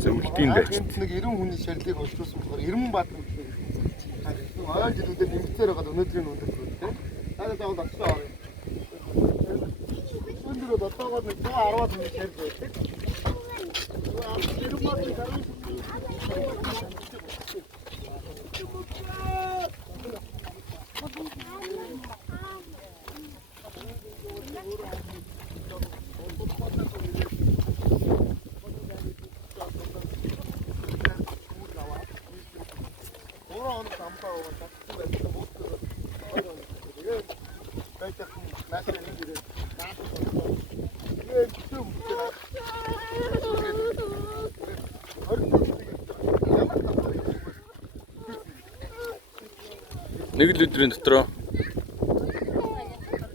Зөвлөдийн дайч. Нэг 90 хүний шарлыг олжуулсан болохоор 90 бат юм. Ойр жилүүдэд нэмэгцээр байгаа өнөөдрийн өндөр тийм. Хараа заавал авчлаа. Өндөр дотоогоор нэг 10-аад хүний шарл байдаг. 90 бат гарсан. Нэг л өдрийн дотроо.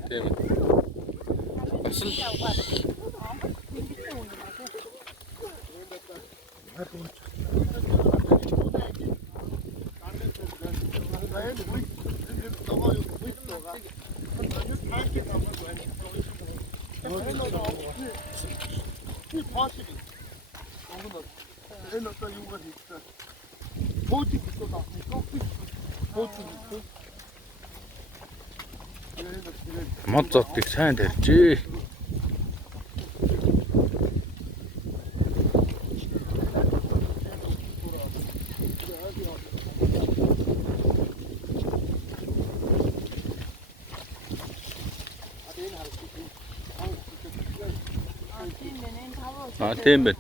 Тийм. Асал мод зодтыг сайн тарьжээ. Тийм байна.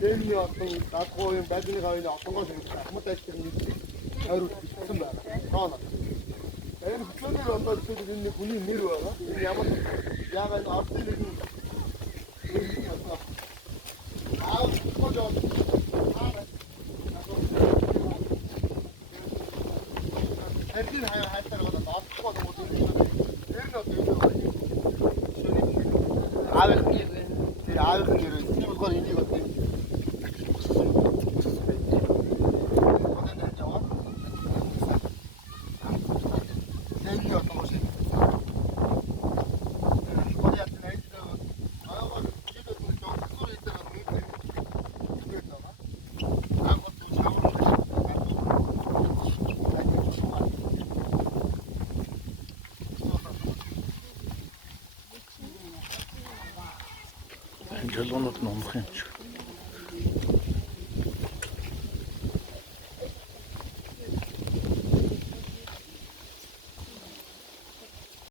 Дэмний олон дагууын байдлын гавны олонгоос ахмад айлтны нийтлэг хариулт бичсэн байна. Тооноо. Энэ хөтлөөр одоо зүйл энэ хүний нэр байгаа. Энэ ямар яагаад ардын нэг юм аа хожоо Эрдэн хайтар болоод авахгүй юм уу? Тэр нь аавын нэр тийм болохоор энийг одоо Жалуунууд номох юм шиг.